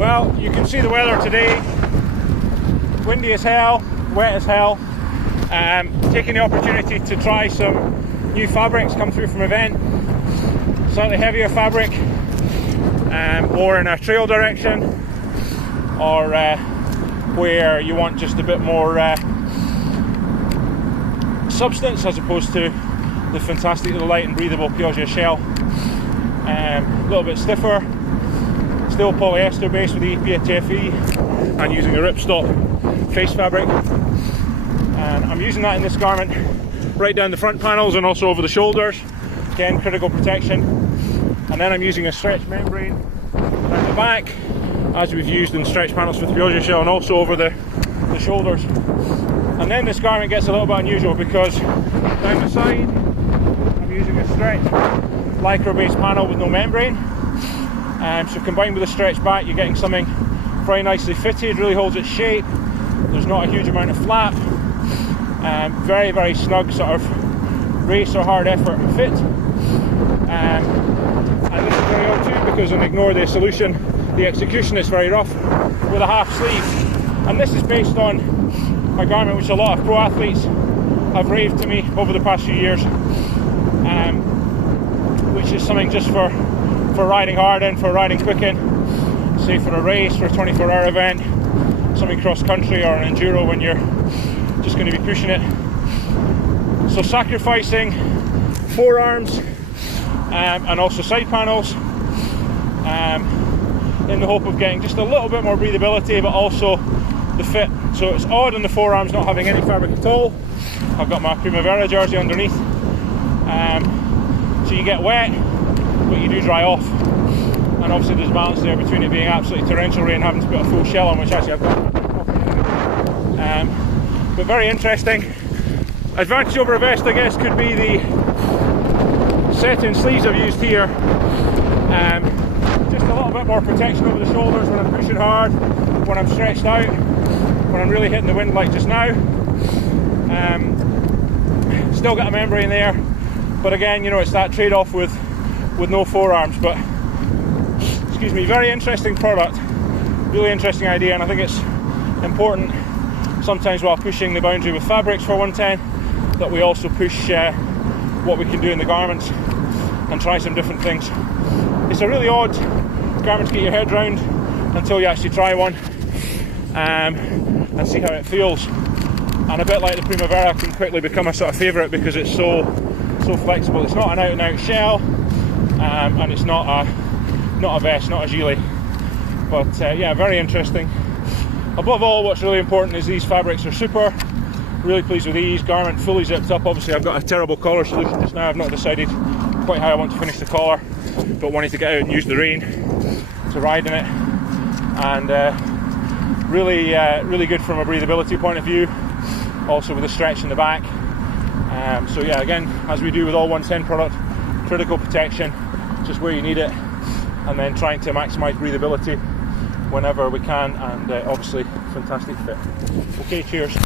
Well, you can see the weather today. Windy as hell, wet as hell. Taking the opportunity to try some new fabrics come through from event. Slightly heavier fabric, or in a trail direction, or where you want just a bit more substance as opposed to the fantastically light and breathable Piaggio shell. A little bit stiffer, still polyester based with the EPA TFE, and using a ripstop face fabric. And I'm using that in this garment right down the front panels and also over the shoulders. Again, critical protection. And then I'm using a stretch membrane down the back, as we've used in stretch panels with Piaggio shell, and also over the shoulders. And then this garment gets a little bit unusual because down the side I'm using a stretch lycra based panel with no membrane. So combined with a stretch back, you're getting something very nicely fitted, really holds its shape. There's not a huge amount of flap. Very, very snug sort of race or hard effort fit. And this is very odd too, because on Ignore the Solution, the execution is very rough with a half sleeve. And this is based on a garment which a lot of pro athletes have raved to me over the past few years, which is something just for riding hard in, for riding quick in, say for a race, for a 24-hour event, something cross country or an enduro when you're just going to be pushing it. So sacrificing forearms and also side panels in the hope of getting just a little bit more breathability, but also the fit. So it's odd on the forearms not having any fabric at all. I've got my Primavera jersey underneath, so you get wet but you do dry off, and obviously there's a balance there between it being absolutely torrential rain, having to put a full shell on, which actually I've got. But very interesting. Advantage over a vest, I guess, could be the set-in sleeves I've used here. Just a little bit more protection over the shoulders when I'm pushing hard, when I'm stretched out, when I'm really hitting the wind like just now. Still got a membrane there, but again, you know, it's that trade-off with no forearms. But excuse me, very interesting product, really interesting idea, and I think it's important sometimes while pushing the boundary with fabrics for 110 that we also push what we can do in the garments and try some different things. It's a really odd garment to get your head around until you actually try one and see how it feels. And a bit like the Primavera can quickly become a sort of favourite because it's so flexible. It's not an out and out shell, and it's not a vest, not a gilet. But yeah, very interesting. Above all, what's really important is these fabrics are super. Really pleased with these. Garment fully zipped up. Obviously I've got a terrible collar solution just now. I've not decided quite how I want to finish the collar, but wanted to get out and use the rain to ride in it. And really good from a breathability point of view, also with a stretch in the back. So yeah, again, as we do with all 110 product, critical protection just where you need it, and then trying to maximise breathability whenever we can, and obviously fantastic fit. Okay, cheers.